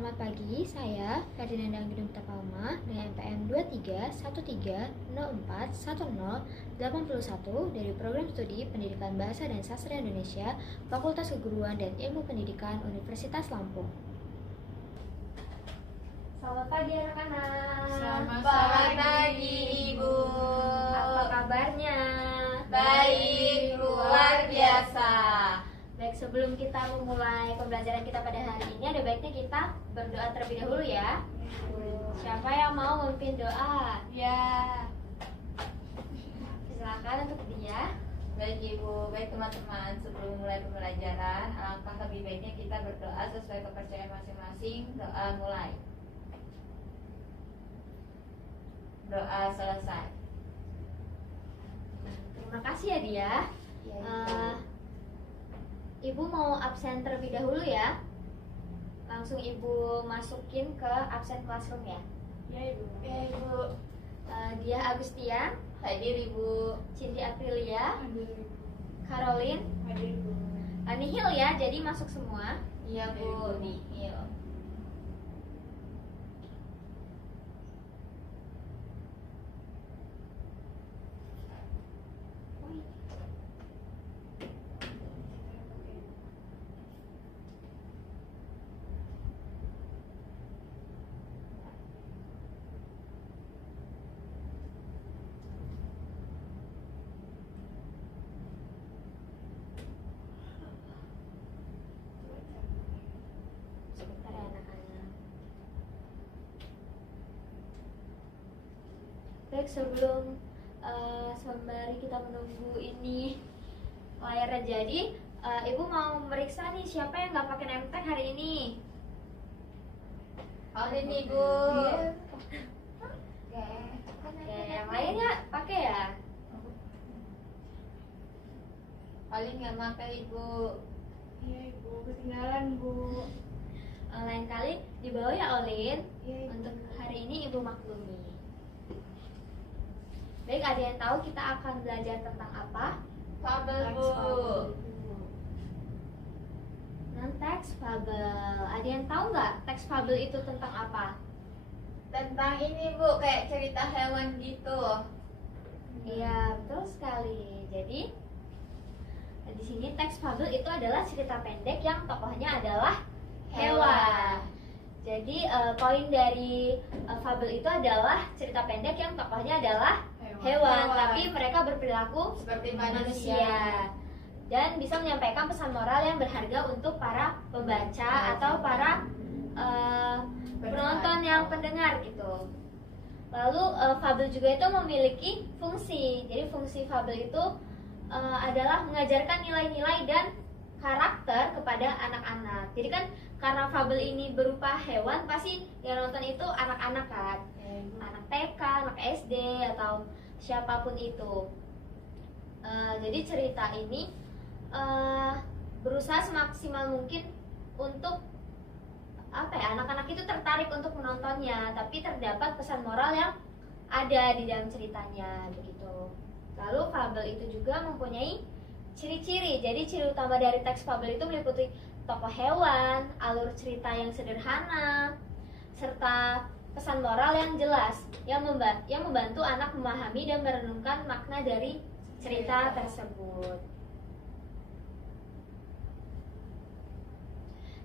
Selamat pagi, saya Ferdinanda Anggidum Tapalma dengan NPM 2313041081 dari Program Studi Pendidikan Bahasa dan Sastra Indonesia, Fakultas Keguruan dan Ilmu Pendidikan Universitas Lampung. Selamat pagi anak-anak. Selamat pagi Ibu. Apa kabarnya? Baik, luar biasa. Baik, sebelum kita memulai pembelajaran kita pada hari ini, ada baiknya kita berdoa terlebih dahulu ya. Siapa yang mau memimpin doa? Ya. Silakan untuk dia. Baik Ibu, baik teman-teman, sebelum mulai pembelajaran, alangkah lebih baiknya kita berdoa sesuai kepercayaan masing-masing. Doa mulai. Doa selesai. Terima kasih ya dia. Ibu mau absen terlebih dahulu ya. Langsung Ibu masukin ke absen classroom ya. Ya Ibu. Ya Ibu. Dia Agustian, Hadir Ibu. Cindy Aprilia, Hadir Ibu. Caroline, Hadir Ibu. Nihil ya. Jadi masuk semua. Iya Bu, Nihil. Sebentar ya anak-anak. Baik, sembari kita menunggu ini layarnya jadi, Ibu mau memeriksa nih siapa yang nggak pakai name tag hari ini. Hadir Ibu. Oke, yang lainnya pakai ya. Paling nggak pakai Ibu. Iya Ibu, ketinggalan Bu. Lain kali dibawa ya Olin. Iya Ibu. Untuk hari ini Ibu maklumi. Baik, ada yang tahu kita akan belajar tentang apa? Fabel Bu. Non-teks fabel. Ada yang tahu nggak teks fabel itu tentang apa? Tentang ini Bu, kayak cerita hewan gitu. Iya, betul sekali. Jadi di sini teks fabel itu adalah cerita pendek yang tokohnya adalah hewan. Jadi poin dari fabel itu adalah cerita pendek yang tokohnya adalah hewan, tapi mereka berperilaku Seperti manusia dan bisa menyampaikan pesan moral yang berharga untuk para pembaca atau para penonton yang pendengar gitu. Lalu fabel juga itu memiliki fungsi. Jadi fungsi fabel itu adalah mengajarkan nilai-nilai dan karakter kepada anak-anak. Jadi kan karena fabel ini berupa hewan, pasti yang nonton itu anak-anak kan, anak TK, anak SD atau siapapun itu. Jadi cerita ini berusaha semaksimal mungkin untuk anak-anak itu tertarik untuk menontonnya, tapi terdapat pesan moral yang ada di dalam ceritanya begitu. Lalu fabel itu juga mempunyai ciri-ciri. Jadi ciri utama dari teks fabel itu meliputi tokoh hewan, alur cerita yang sederhana, serta pesan moral yang jelas yang membantu anak memahami dan merenungkan makna dari cerita tersebut.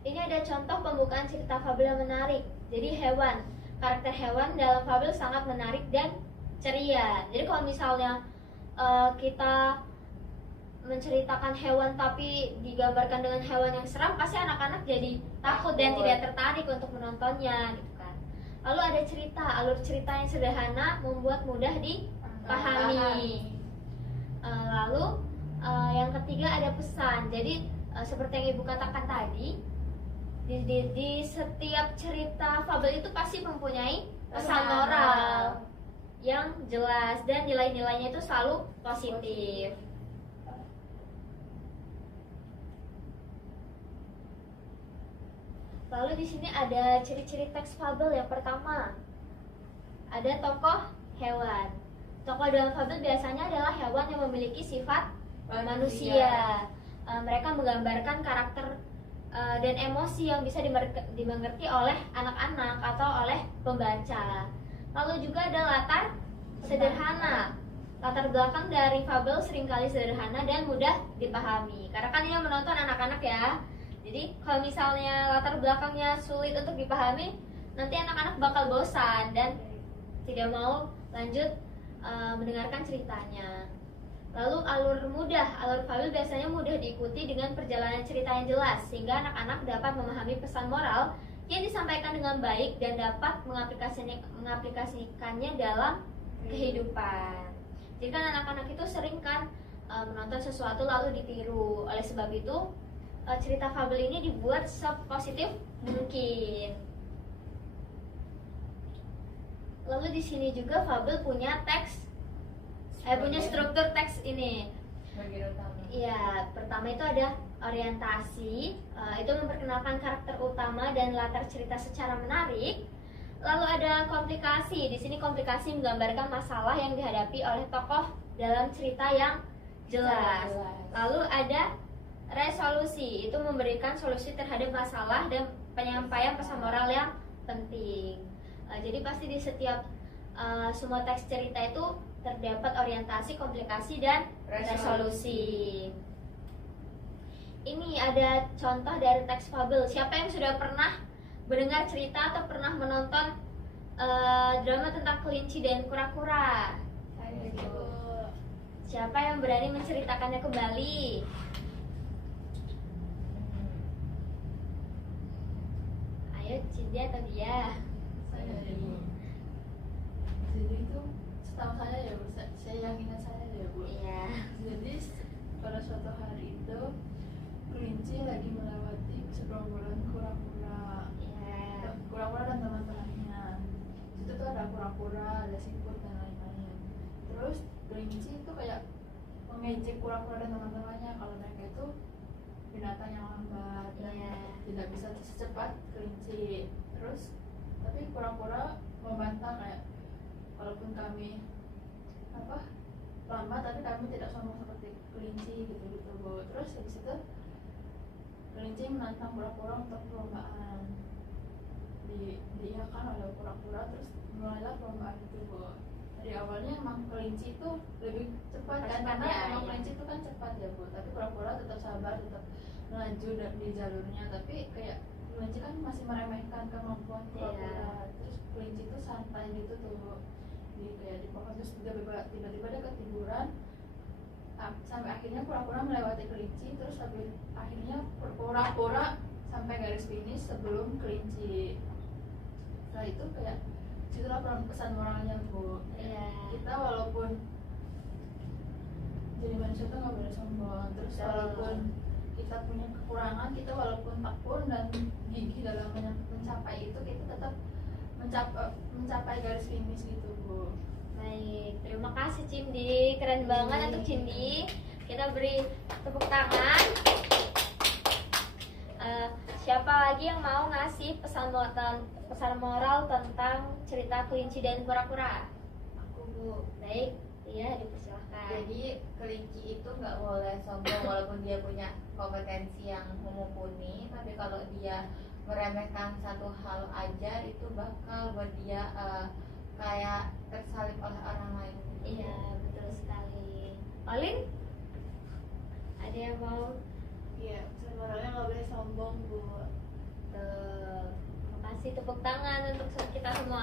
Ini ada contoh pembukaan cerita fabel yang menarik. Jadi hewan, karakter hewan dalam fabel sangat menarik dan ceria. Jadi kalau misalnya kita menceritakan hewan tapi digambarkan dengan hewan yang seram, pasti anak-anak jadi takut dan tidak tertarik untuk menontonnya gitu kan. Lalu ada cerita, alur cerita yang sederhana membuat mudah dipahami. Lalu yang ketiga ada pesan. Jadi seperti yang Ibu katakan tadi, di setiap cerita fabel itu pasti mempunyai pesan moral yang jelas dan nilai-nilainya itu selalu positif. Lalu di sini ada ciri-ciri teks fabel. Yang pertama, ada tokoh hewan. Tokoh dalam fabel biasanya adalah hewan yang memiliki sifat manusia. Mereka menggambarkan karakter dan emosi yang bisa dimengerti oleh anak-anak atau oleh pembaca. Lalu juga ada latar sederhana. Latar belakang dari fabel seringkali sederhana dan mudah dipahami. Karena kan ini menonton anak-anak ya. Jadi kalau misalnya latar belakangnya sulit untuk dipahami, nanti anak-anak bakal bosan dan tidak mau lanjut mendengarkan ceritanya. Lalu alur fabel biasanya mudah diikuti dengan perjalanan cerita yang jelas, sehingga anak-anak dapat memahami pesan moral yang disampaikan dengan baik dan dapat mengaplikasikannya dalam kehidupan. Jadi kan anak-anak itu sering kan menonton sesuatu lalu ditiru. Oleh sebab itu cerita fabel ini dibuat sepositif mungkin. Lalu di sini juga fabel punya punya struktur teks ini. Bagian utama. Iya, pertama itu ada orientasi, itu memperkenalkan karakter utama dan latar cerita secara menarik. Lalu ada komplikasi. Di sini komplikasi menggambarkan masalah yang dihadapi oleh tokoh dalam cerita yang jelas. Lalu ada resolusi, itu memberikan solusi terhadap masalah dan penyampaian pesan moral yang penting. Jadi pasti di setiap semua teks cerita itu terdapat orientasi, komplikasi, dan resolusi. Ini ada contoh dari teks fabel. Siapa yang sudah pernah mendengar cerita atau pernah menonton drama tentang kelinci dan kura-kura? Saya Bu. Siapa yang berani menceritakannya kembali? Ayo, Cindy atau dia? Saya Ibu. Jadi itu setahu saya ya Bu, saya yang ingat saya ya Bu. Iya. Jadi pada suatu hari itu kelinci lagi melewati segerombolan kura-kura. Iya. Kura-kura dan teman-temannya. Itu tuh ada kura-kura, ada siput dan lain-lain. Terus kelinci itu kayak mengejek kura-kura dan teman-temannya kalau mereka itu binatang yang lambat dan Iya. tidak bisa secepat kelinci. Terus tapi kura-kura membantah kayak walaupun kami lambat tapi kami tidak sombong seperti kelinci gitu Bu. Terus habis itu kelinci menantang kura-kura untuk perlombaan. Diiakan oleh kura-kura, terus mulailah perlombaan itu Bu. Dari awalnya emang kelinci itu lebih cepat kan, karena emang kelinci itu kan cepat ya Bu. Tapi kura-kura tetap sabar, tetap melaju di jalurnya. Tapi kayak kelinci kan masih meremehkan kemampuan kura-kura. Terus kelinci itu santai gitu tuh kayak di pohon, terus tiba-tiba dia ketiduran. Sampai akhirnya kura-kura melewati kelinci, terus akhirnya kura-kura sampai garis finish sebelum kelinci. Setelah itu kayak situlah pesan moralnya Bu. Iya. Kita walaupun jadi manusia tuh nggak boleh sombong. Terus walaupun kita punya kekurangan, kita walaupun tekun dan gigih dalam mencapai itu, kita tetap mencapai garis finish gitu Bu. Baik, terima kasih Cindy, keren banget untuk Cindy. Kita beri tepuk tangan. Siapa lagi yang mau ngasih pesan moral tentang cerita kelinci dan kura-kura? Aku Bu. Baik, iya dipersilahkan. Jadi kelinci itu nggak boleh sombong walaupun dia punya kompetensi yang mumpuni, tapi kalau dia meremehkan satu hal aja itu bakal buat dia kayak tersalib oleh orang lain. Iya, betul sekali. Olin, ada yang mau? Iya, pesan moralnya nggak boleh sombong Bu. Terima kasih, tepuk tangan untuk kita semua.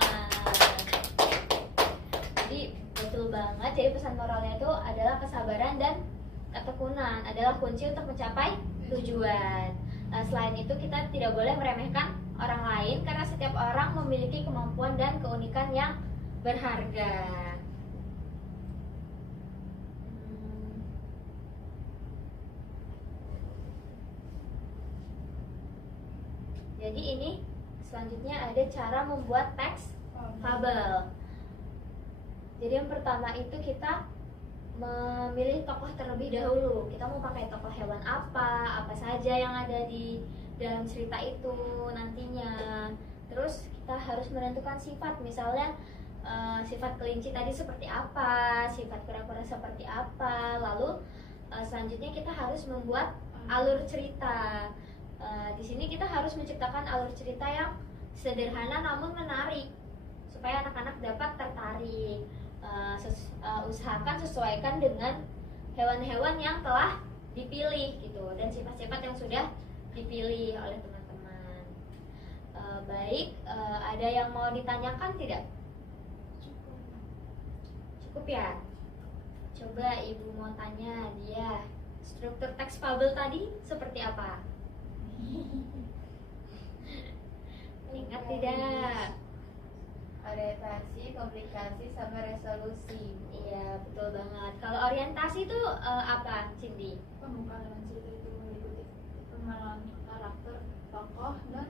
Jadi betul banget. Jadi pesan moralnya itu adalah kesabaran dan ketekunan adalah kunci untuk mencapai tujuan. Selain itu kita tidak boleh meremehkan orang lain karena setiap orang memiliki kemampuan dan keunikan yang berharga. Jadi ini selanjutnya ada cara membuat teks fabel. Jadi yang pertama itu kita memilih tokoh terlebih dahulu. Kita mau pakai tokoh hewan apa saja yang ada di dalam cerita itu nantinya. Terus kita harus menentukan sifat, misalnya sifat kelinci tadi seperti apa, sifat kura-kura seperti apa. Lalu selanjutnya kita harus membuat alur cerita. Di sini kita harus menciptakan alur cerita yang sederhana namun menarik supaya anak-anak dapat tertarik. Usahakan sesuaikan dengan hewan-hewan yang telah dipilih gitu dan sifat-sifat yang sudah dipilih oleh teman-teman. Baik, ada yang mau ditanyakan tidak? Cukup ya? Coba ibu mau tanya dia, struktur teks fabel tadi seperti apa? Ingat tidak? Orientasi, komplikasi, sama resolusi. Iya, betul banget. Kalau orientasi itu apa, Cindy? Pembukaan dengan cerita itu meliputi pengenalan karakter, tokoh, dan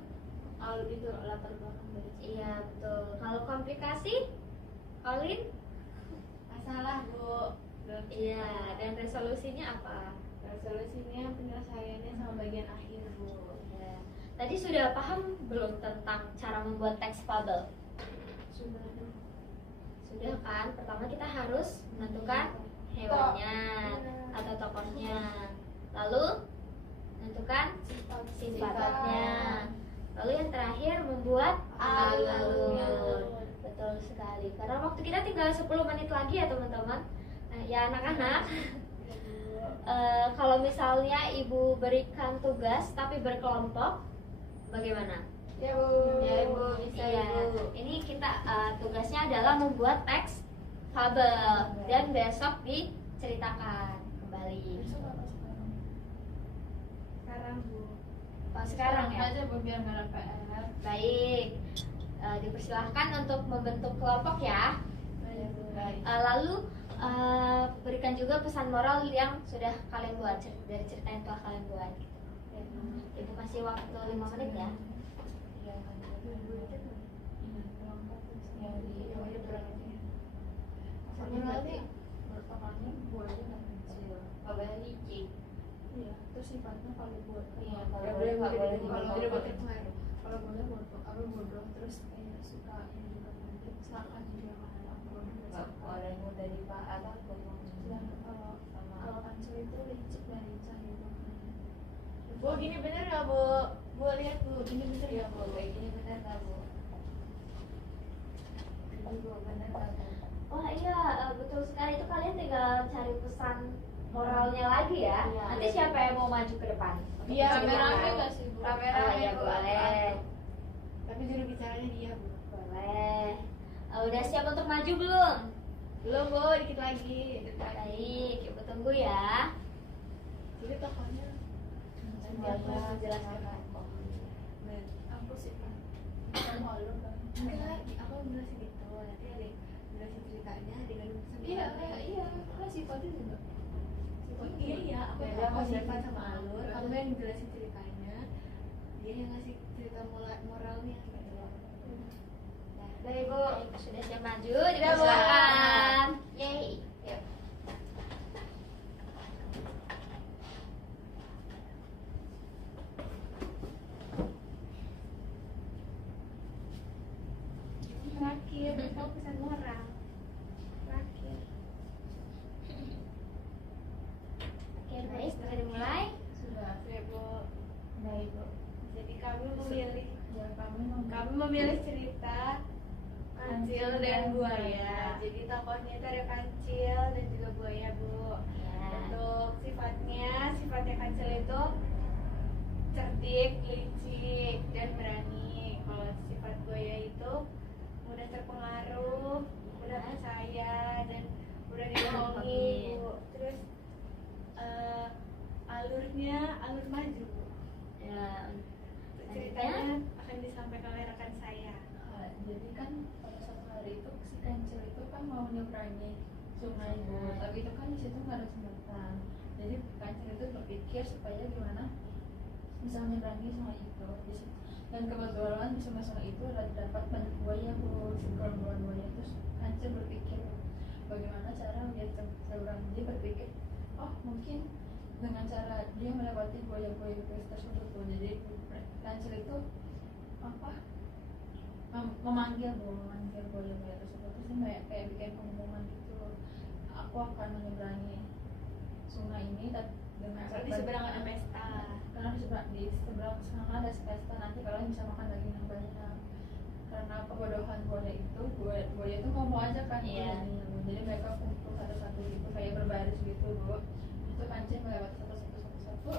alur itu latar belakang dari cerita. Iya, betul. Kalau komplikasi, Colin? Masalah, Bu. Iya, dan resolusinya apa? Resolusinya penyelesaiannya sama bagian akhir, Bu. Ya. Tadi sudah paham belum tentang cara membuat teks fabel? Sudah kan? Pertama kita harus menentukan hewannya atau tokohnya. Lalu menentukan sifatnya. Lalu yang terakhir membuat alur. Betul sekali. Karena waktu kita tinggal 10 menit lagi ya teman-teman. Ya anak-anak. Kalau misalnya ibu berikan tugas tapi berkelompok, bagaimana? Ya, Bu. Ya, Bu. Bisa, Iya. Bu. Ini kita tugasnya adalah membuat teks fabel dan besok diceritakan kembali. Besok apa sekarang? Sekarang, Bu. Oh, sekarang ya. aja Bu, biar nggak ada PR. Baik. Dipersilahkan untuk membentuk kelompok ya. Ya, Bu. Baik. Lalu berikan juga pesan moral yang sudah kalian buat dari cerita yang telah kalian buat. Ibu kasih waktu 5 menit ya. Ya, kan. Yang di berarti bertokannya buahnya nggak kecil. Nggak boleh licik. Iya, terus sifatnya kalau buat Iya, kalau boleh, nggak boleh kalau bodoh. tidak boleh kemarin kalau boleh bodoh apa bodoh terus kayak suka yang juga nanti silakan juga kalau bodoh Nggak boleh mudah dipahami. sedangkan kalau kancil itu licik dan lincah gitu. Bu, gini bener nggak, Bu? Bu, lihat, Bu. Gini bener nggak, Bu? Kayak gini bener nggak, Bu? Ini, Bu, bener nggak, Bu? Wah iya, betul sekali. Itu kalian tinggal cari pesan moralnya lagi ya. Iya. Nanti siapa yang mau maju ke depan? Iya, Rame-rame nggak sih Bu? Rame-rame, Ya Bu. boleh. Tapi juru bicaranya dia, Bu. Boleh. Udah siap untuk maju belum? Belum, Bu. Dikit lagi. Baik, ibu tunggu ya. Jadi tokohnya Semuanya jelaskan. Aku sih kan kamu malu kan? enggak, aku jelasin gitu. Nanti ada yang jelasin ceritanya dengan pesan. Iya, kan sifatnya juga. Iya, aku Beda yang sama sifat sifat. sama alur, kamu yang jelasin ceritanya, dia yang ngasih cerita moralnya gitu loh. Udah ibu, sudah siap maju, Udah, Bu. dipersilakan. Yeay. Yuk. Terakhir, kamu pesan moral. Terakhir. Oke baik, bisa dimulai. Sudah. Bu. Baik, Bu. Jadi kami memilih Ya kami memilih cerita kancil dan buaya. Jadi tokohnya itu ada kancil dan juga buaya, Bu. Ya. Untuk sifatnya kancil itu cerdik, licik, dan berani. Kalau sifat buaya itu mudah terpengaruh, mudah percaya, dan mudah dibohongi, Bu. Terus alur maju, Bu. Ya. Ceritanya akan disampaikan oleh rekan saya. Jadi kan pada suatu hari itu si kancil itu kan mau nyeberangi sungai Bu, tapi itu kan di situ nggak ada jembatan. Jadi kancil itu berpikir supaya gimana bisa menyeberangi sungai itu di situ. Dan kebetulan di sungai-sungai itu dapat banyak buaya Bu, segerombolan buaya. Terus kancil berpikir bagaimana cara dia seberang. Dia berpikir, oh mungkin dengan cara dia melewati buaya-buaya tersebut Bu. Jadi kancil itu apa? Memanggil buaya-buaya tersebut. Terus dia kayak bikin pengumuman gitu, aku akan menyeberangi sungai ini dengan Kalau di seberang ada pesta. karena di sebelah sana ada pesta, nanti kalian bisa makan daging yang banyak. Karena kebodohan buaya itu ngomong aja kan, Iya. jadi mereka kumpul satu-satu gitu kayak berbaris gitu Bu. Itu kancing melewati satu.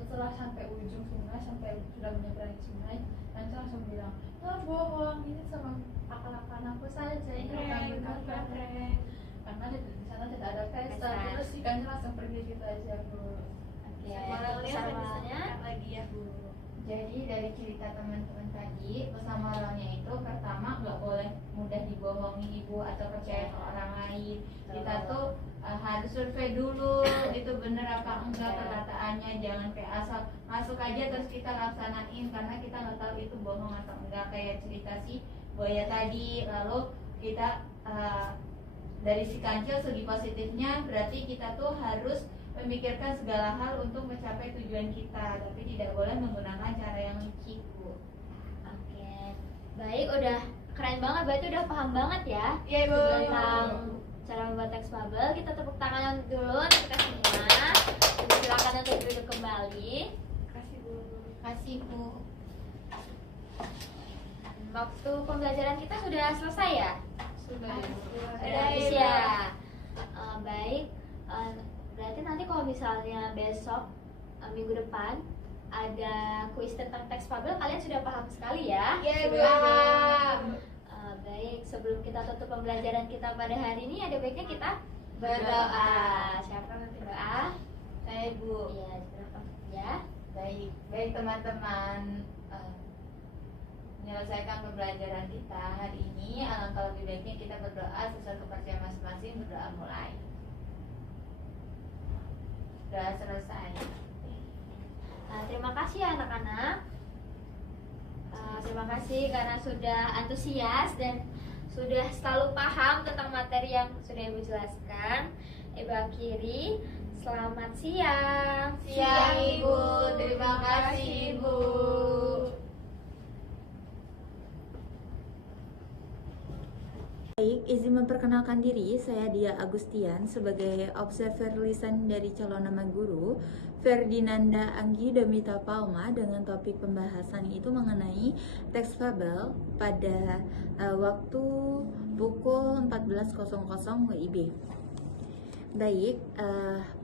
Setelah sampai ujung sungai, sampai sudah menyeberangi sungai, kancing langsung bilang, bohong, ini sama akal-akalan aku saja, ini bukan keren. Karena di sana tidak ada pesta. Terus si kancing langsung pergi gitu aja Bu. Oke, Moralnya pesan bisa moralnya lagi ya Bu. Jadi dari cerita teman-teman tadi, pesan moralnya itu pertama nggak boleh mudah dibohongi Ibu atau percaya ke orang lain. Kita tuh harus survei dulu itu bener apa enggak perkataannya, jangan kayak asal masuk aja terus kita laksanain karena kita nggak tahu itu bohong atau enggak, kayak cerita si buaya tadi. Lalu kita dari si kancil, segi positifnya berarti kita tuh harus memikirkan segala hal untuk mencapai tujuan kita, tapi tidak boleh menggunakan cara yang licik Bu. Oke, baik, udah keren banget, berarti udah paham banget ya Iya Bu. tentang cara membuat teks bubble. Kita tepuk tangan dulu untuk kita semua. Silakan untuk duduk kembali. Kasih Bu. Waktu pembelajaran kita sudah selesai ya? Sudah ya Bu. Sudah habis ya. Baik, berarti nanti kalau misalnya besok minggu depan ada kuis tentang teks fabel, kalian sudah paham sekali ya? Iya Bu. Baik, sebelum kita tutup pembelajaran kita pada hari ini, ada baiknya kita Berdoa. Siapa nanti doa? Saya Bu. Iya, silakan ya. Baik teman-teman, menyelesaikan pembelajaran kita hari ini, alangkah lebih baiknya kita berdoa sesuai kepercayaan masing-masing. Berdoa mulai. Sudah selesai. Terima kasih ya anak-anak. Terima kasih karena sudah antusias dan sudah selalu paham tentang materi yang sudah Ibu jelaskan. Ibu akhiri, selamat siang. Siang Ibu, terima kasih Ibu. Baik, izin memperkenalkan diri, saya Dia Agustian sebagai observer lisan dari calon nama guru Ferdinanda Anggi Domita Palma dengan topik pembahasan itu mengenai teks fabel pada waktu pukul 14.00 WIB. Baik,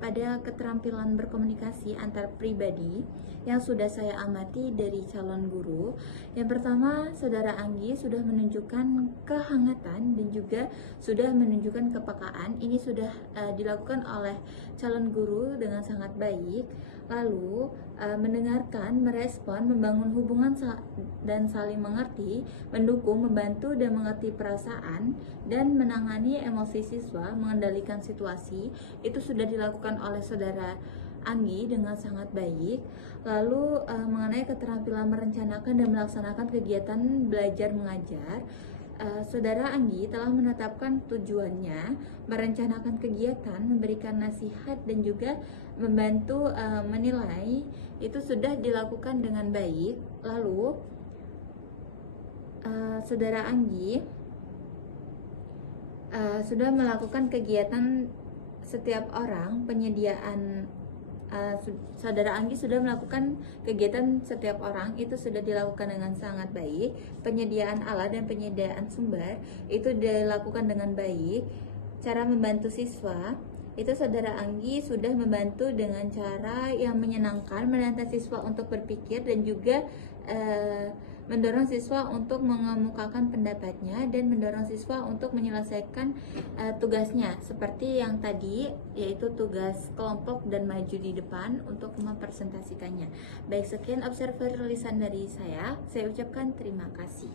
pada keterampilan berkomunikasi antar pribadi yang sudah saya amati dari calon guru, yang pertama, Saudara Anggi sudah menunjukkan kehangatan dan juga sudah menunjukkan kepekaan. Ini sudah dilakukan oleh calon guru dengan sangat baik. Lalu mendengarkan, merespon, membangun hubungan dan saling mengerti, mendukung, membantu dan mengerti perasaan, dan menangani emosi siswa, mengendalikan situasi. Itu sudah dilakukan oleh Saudara Anggi dengan sangat baik. Lalu mengenai keterampilan merencanakan dan melaksanakan kegiatan belajar mengajar, Saudara Anggi telah menetapkan tujuannya, merencanakan kegiatan, memberikan nasihat dan juga membantu menilai. Itu sudah dilakukan dengan baik. Lalu Saudara Anggi sudah melakukan kegiatan setiap orang, penyediaan Saudara Anggi sudah melakukan kegiatan setiap orang, itu sudah dilakukan dengan sangat baik. Penyediaan alat dan penyediaan sumber itu dilakukan dengan baik. Cara membantu siswa itu Saudara Anggi sudah membantu dengan cara yang menyenangkan, menantang siswa untuk berpikir dan juga mendorong siswa untuk mengemukakan pendapatnya dan mendorong siswa untuk menyelesaikan tugasnya seperti yang tadi, yaitu tugas kelompok dan maju di depan untuk mempresentasikannya. Baik, sekian observer lisan dari saya ucapkan terima kasih.